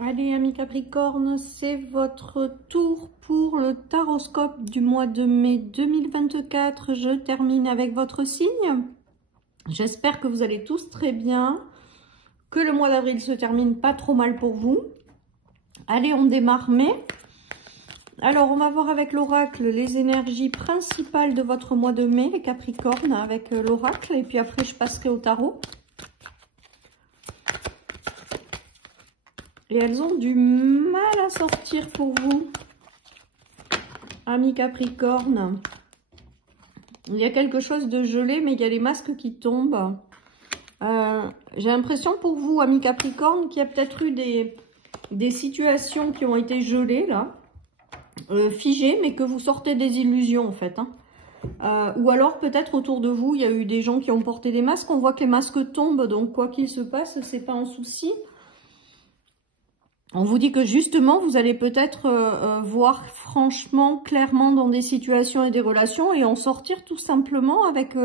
Allez, amis Capricorne, c'est votre tour pour le taroscope du mois de mai 2024. Je termine avec votre signe. J'espère que vous allez tous très bien, que le mois d'avril se termine pas trop mal pour vous. Allez, on démarre mai. Alors, on va voir avec l'oracle les énergies principales de votre mois de mai, les Capricornes, avec l'oracle. Et puis après, je passerai au tarot. Et elles ont du mal à sortir pour vous, amis Capricorne. Il y a quelque chose de gelé, mais il y a les masques qui tombent. J'ai l'impression pour vous, amis Capricorne, qu'il y a peut-être eu des situations qui ont été gelées, là, figées, mais que vous sortez des illusions, en fait. Ou alors, peut-être autour de vous, il y a eu des gens qui ont porté des masques. On voit que les masques tombent, donc quoi qu'il se passe, c'est pas un souci. On vous dit que justement, vous allez peut-être voir franchement, clairement dans des situations et des relations et en sortir tout simplement avec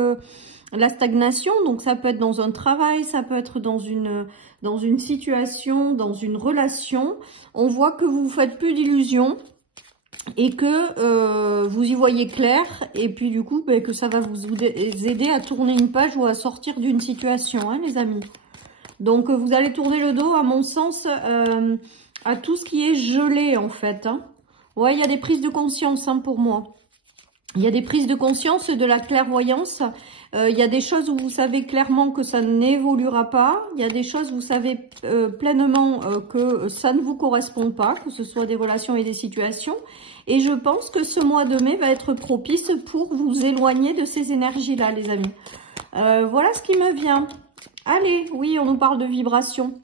la stagnation. Donc ça peut être dans un travail, ça peut être dans une situation, dans une relation. On voit que vous ne faites plus d'illusions et que vous y voyez clair. Et puis du coup, que ça va vous aider à tourner une page ou à sortir d'une situation, hein, les amis. Donc, vous allez tourner le dos, à mon sens, à tout ce qui est gelé, en fait. Hein. Ouais, il y a des prises de conscience, hein, pour moi. Il y a des prises de conscience, de la clairvoyance. Il y a des choses où vous savez clairement que ça n'évoluera pas. Il y a des choses où vous savez pleinement que ça ne vous correspond pas, que ce soit des relations et des situations. Et je pense que ce mois de mai va être propice pour vous éloigner de ces énergies-là, les amis. Voilà ce qui me vient. Allez, oui, on nous parle de vibration.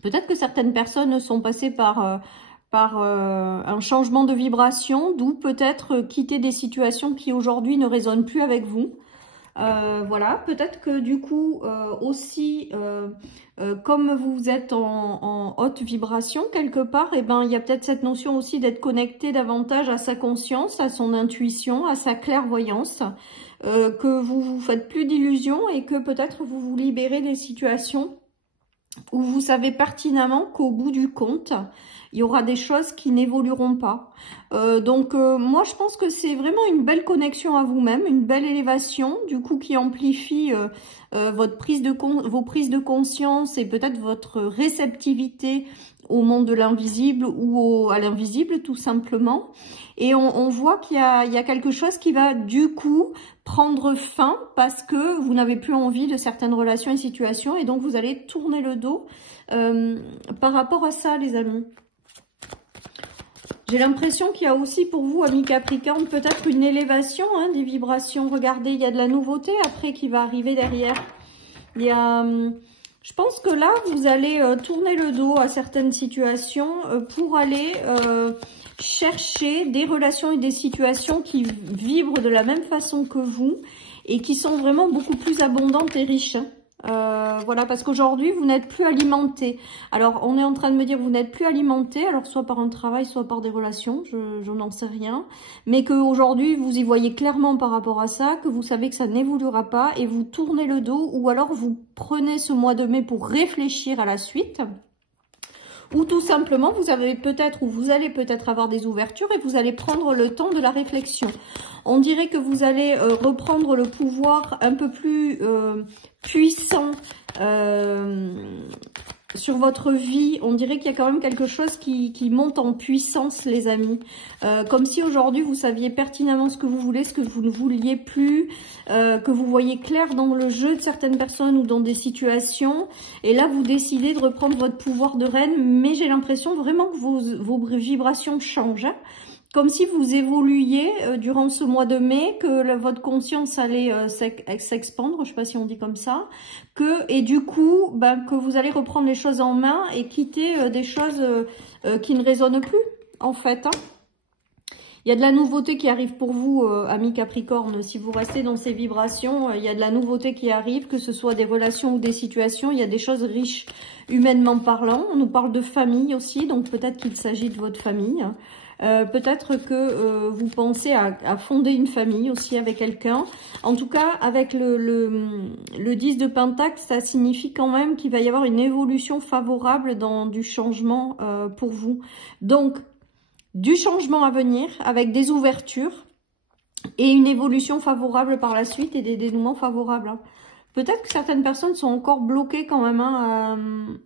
Peut-être que certaines personnes sont passées par un changement de vibration, d'où peut-être quitter des situations qui aujourd'hui ne résonnent plus avec vous. Voilà, peut-être que du coup aussi, comme vous êtes en haute vibration quelque part, et ben il y a peut-être cette notion aussi d'être connecté davantage à sa conscience, à son intuition, à sa clairvoyance. Que vous vous faites plus d'illusions et que peut-être vous vous libérez des situations où vous savez pertinemment qu'au bout du compte, il y aura des choses qui n'évolueront pas. Donc moi je pense que c'est vraiment une belle connexion à vous-même, une belle élévation du coup qui amplifie vos prises de conscience et peut-être votre réceptivité au monde de l'invisible ou à l'invisible tout simplement. Et on voit qu'il y a quelque chose qui va du coup prendre fin parce que vous n'avez plus envie de certaines relations et situations et donc vous allez tourner le dos par rapport à ça, les amis. J'ai l'impression qu'il y a aussi pour vous, amis Capricorne, peut-être une élévation des vibrations. Regardez, il y a de la nouveauté après qui va arriver derrière. Il y a... je pense que là, vous allez tourner le dos à certaines situations pour aller chercher des relations et des situations qui vibrent de la même façon que vous et qui sont vraiment beaucoup plus abondantes et riches. Voilà, parce qu'aujourd'hui, vous n'êtes plus alimenté. Alors, on est en train de me dire que vous n'êtes plus alimenté, alors soit par un travail, soit par des relations, je n'en sais rien. Mais qu'aujourd'hui, vous y voyez clairement par rapport à ça, que vous savez que ça n'évoluera pas et vous tournez le dos ou alors vous prenez ce mois de mai pour réfléchir à la suite. Ou tout simplement, vous allez peut-être avoir des ouvertures et vous allez prendre le temps de la réflexion. On dirait que vous allez reprendre le pouvoir un peu plus puissant sur votre vie. On dirait qu'il y a quand même quelque chose qui monte en puissance, les amis. Comme si aujourd'hui, vous saviez pertinemment ce que vous voulez, ce que vous ne vouliez plus, que vous voyez clair dans le jeu de certaines personnes ou dans des situations. Et là, vous décidez de reprendre votre pouvoir de reine, mais j'ai l'impression vraiment que vos vibrations changent. Hein. Comme si vous évoluiez durant ce mois de mai, que votre conscience allait s'expandre, je ne sais pas si on dit comme ça, et du coup, que vous allez reprendre les choses en main et quitter des choses qui ne résonnent plus, en fait. Hein. Il y a de la nouveauté qui arrive pour vous, amis Capricorne. Si vous restez dans ces vibrations, il y a de la nouveauté qui arrive, que ce soit des relations ou des situations. Il y a des choses riches, humainement parlant. On nous parle de famille aussi, donc peut-être qu'il s'agit de votre famille. Peut-être que vous pensez à fonder une famille aussi avec quelqu'un. En tout cas, avec le 10 de Pentacle, ça signifie quand même qu'il va y avoir une évolution favorable dans du changement pour vous. Donc, du changement à venir avec des ouvertures et une évolution favorable par la suite et des dénouements favorables. Peut-être que certaines personnes sont encore bloquées quand même,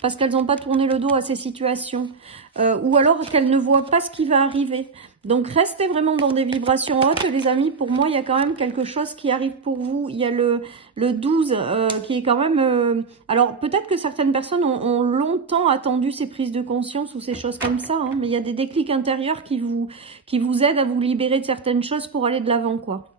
parce qu'elles n'ont pas tourné le dos à ces situations. Ou alors qu'elles ne voient pas ce qui va arriver. Donc restez vraiment dans des vibrations hautes, les amis. Pour moi, il y a quand même quelque chose qui arrive pour vous. Il y a le 12 qui est quand même... alors peut-être que certaines personnes ont longtemps attendu ces prises de conscience ou ces choses comme ça. Hein, mais il y a des déclics intérieurs qui vous aident à vous libérer de certaines choses pour aller de l'avant, quoi.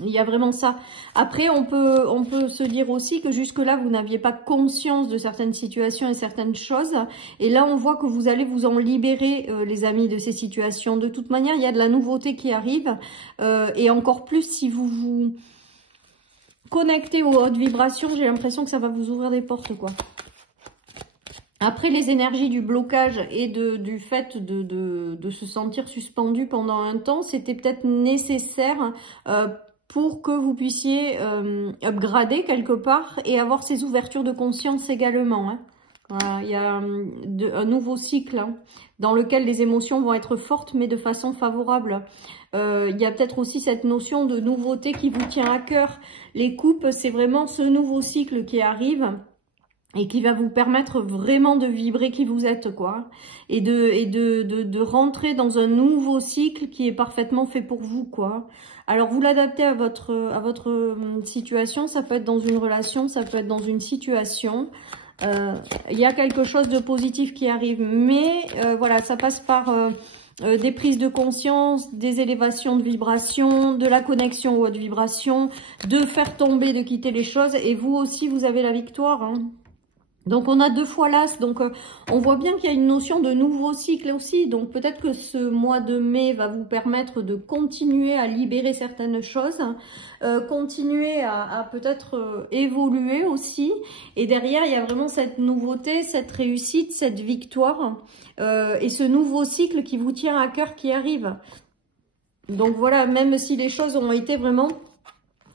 Il y a vraiment ça. Après, on peut se dire aussi que jusque-là, vous n'aviez pas conscience de certaines situations et certaines choses. Et là, on voit que vous allez vous en libérer, les amis, de ces situations. De toute manière, il y a de la nouveauté qui arrive. Et encore plus, si vous vous connectez aux hautes vibrations, j'ai l'impression que ça va vous ouvrir des portes, quoi. Après, les énergies du blocage et du fait de se sentir suspendu pendant un temps, c'était peut-être nécessaire pour que vous puissiez upgrader quelque part et avoir ces ouvertures de conscience également. Hein. Voilà, il y a un nouveau cycle, hein, dans lequel les émotions vont être fortes mais de façon favorable. Il y a peut-être aussi cette notion de nouveauté qui vous tient à cœur. Les coupes, c'est vraiment ce nouveau cycle qui arrive et qui va vous permettre vraiment de vibrer qui vous êtes, quoi. Et de rentrer dans un nouveau cycle qui est parfaitement fait pour vous, quoi. Alors, vous l'adaptez à votre situation. Ça peut être dans une relation, ça peut être dans une situation. Il y a quelque chose de positif qui arrive. Mais, voilà, ça passe par... des prises de conscience, des élévations de vibrations, de la connexion aux hautes vibrations, de faire tomber, de quitter les choses. Et vous aussi, vous avez la victoire, hein. Donc, on a 2 fois l'as. Donc, on voit bien qu'il y a une notion de nouveau cycle aussi. Donc, peut-être que ce mois de mai va vous permettre de continuer à libérer certaines choses, continuer à peut-être évoluer aussi. Et derrière, il y a vraiment cette nouveauté, cette réussite, cette victoire et ce nouveau cycle qui vous tient à cœur qui arrive. Donc, voilà, même si les choses ont été vraiment...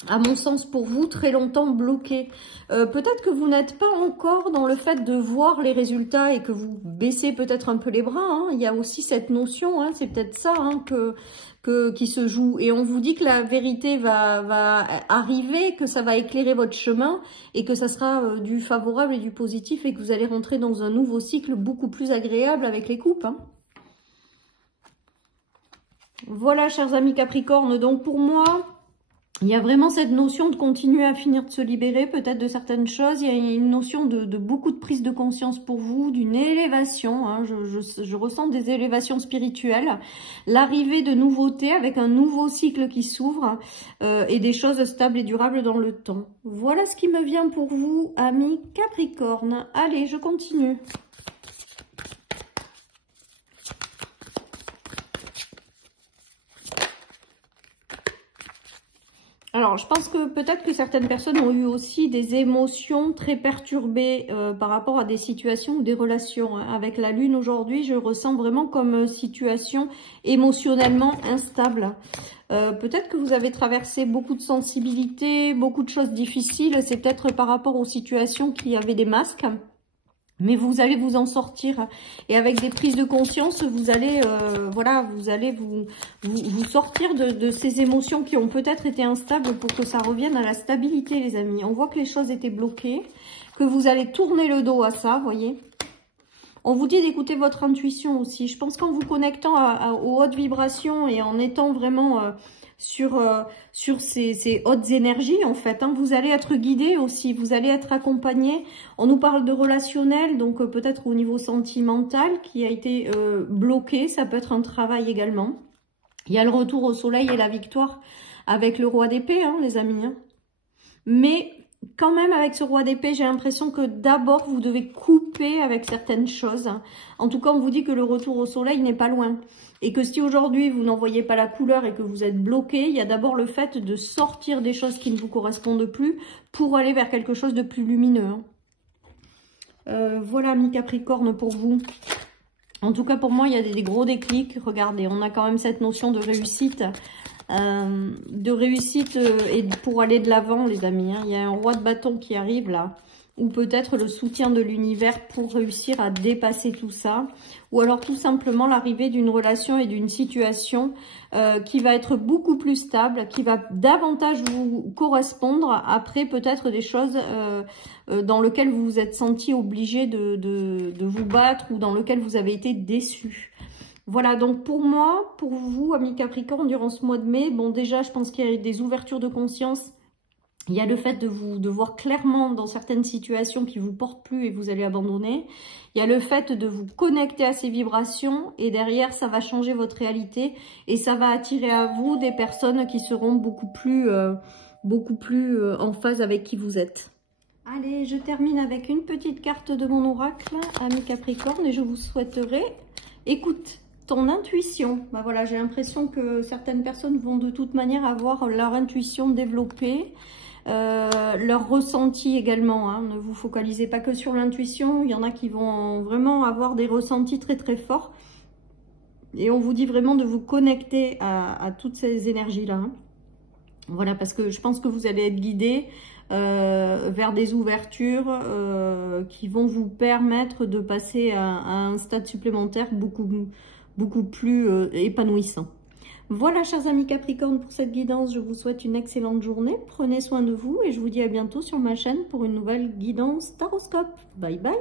à mon sens, pour vous, très longtemps bloqué. Peut-être que vous n'êtes pas encore dans le fait de voir les résultats et que vous baissez peut-être un peu les bras. Hein. Il y a aussi cette notion, hein, c'est peut-être ça hein, qui se joue. Et on vous dit que la vérité va arriver, que ça va éclairer votre chemin et que ça sera du favorable et du positif et que vous allez rentrer dans un nouveau cycle beaucoup plus agréable avec les coupes. Hein. Voilà, chers amis Capricorne, donc pour moi... il y a vraiment cette notion de continuer à finir de se libérer peut-être de certaines choses. Il y a une notion de beaucoup de prise de conscience pour vous, d'une élévation. Hein. Je ressens des élévations spirituelles. L'arrivée de nouveautés avec un nouveau cycle qui s'ouvre et des choses stables et durables dans le temps. Voilà ce qui me vient pour vous, amis Capricorne. Allez, je continue. Alors, je pense que peut-être que certaines personnes ont eu aussi des émotions très perturbées par rapport à des situations ou des relations. Hein. Avec la Lune aujourd'hui, je ressens vraiment comme une situation émotionnellement instable. Peut-être que vous avez traversé beaucoup de sensibilité, beaucoup de choses difficiles. C'est peut-être par rapport aux situations qui avaient des masques. Mais vous allez vous en sortir et avec des prises de conscience, vous allez, voilà, vous allez vous sortir de ces émotions qui ont peut-être été instables pour que ça revienne à la stabilité, les amis. On voit que les choses étaient bloquées, que vous allez tourner le dos à ça, voyez. On vous dit d'écouter votre intuition aussi. Je pense qu'en vous connectant aux hautes vibrations et en étant vraiment... sur ces hautes énergies en fait, hein. Vous allez être guidé aussi, vous allez être accompagné. On nous parle de relationnel, donc peut-être au niveau sentimental qui a été bloqué, ça peut être un travail également. Il y a le retour au soleil et la victoire avec le roi d'épée, hein, les amis. Hein. Mais quand même avec ce roi d'épée, j'ai l'impression que d'abord vous devez couper avec certaines choses. En tout cas, on vous dit que le retour au soleil n'est pas loin. Et que si aujourd'hui vous n'en voyez pas la couleur et que vous êtes bloqué, il y a d'abord le fait de sortir des choses qui ne vous correspondent plus pour aller vers quelque chose de plus lumineux. Hein. Voilà, mi Capricorne, pour vous. En tout cas, pour moi, il y a des gros déclics. Regardez, on a quand même cette notion de réussite. Et pour aller de l'avant, les amis. Hein. Il y a un roi de bâton qui arrive là. Ou peut-être le soutien de l'univers pour réussir à dépasser tout ça. Ou alors tout simplement l'arrivée d'une relation et d'une situation qui va être beaucoup plus stable, qui va davantage vous correspondre après peut-être des choses dans lesquelles vous vous êtes senti obligé de vous battre ou dans lesquelles vous avez été déçu. Voilà, donc pour moi, pour vous, amis Capricorne, durant ce mois de mai, bon déjà, je pense qu'il y a des ouvertures de conscience. Il y a le fait de voir clairement dans certaines situations qui ne vous portent plus et vous allez abandonner. Il y a le fait de vous connecter à ces vibrations et derrière, ça va changer votre réalité et ça va attirer à vous des personnes qui seront beaucoup plus en phase avec qui vous êtes. Allez, je termine avec une petite carte de mon oracle, amis Capricorne, et je vous souhaiterais, écoute, ton intuition. Bah voilà, j'ai l'impression que certaines personnes vont de toute manière avoir leur intuition développée. Leur ressenti également, hein. Ne vous focalisez pas que sur l'intuition, il y en a qui vont vraiment avoir des ressentis très très forts et on vous dit vraiment de vous connecter à toutes ces énergies là, hein. Voilà, parce que je pense que vous allez être guidé vers des ouvertures qui vont vous permettre de passer à un stade supplémentaire beaucoup plus épanouissant. Voilà, chers amis Capricorne, pour cette guidance, je vous souhaite une excellente journée. Prenez soin de vous et je vous dis à bientôt sur ma chaîne pour une nouvelle guidance Taroscope. Bye bye.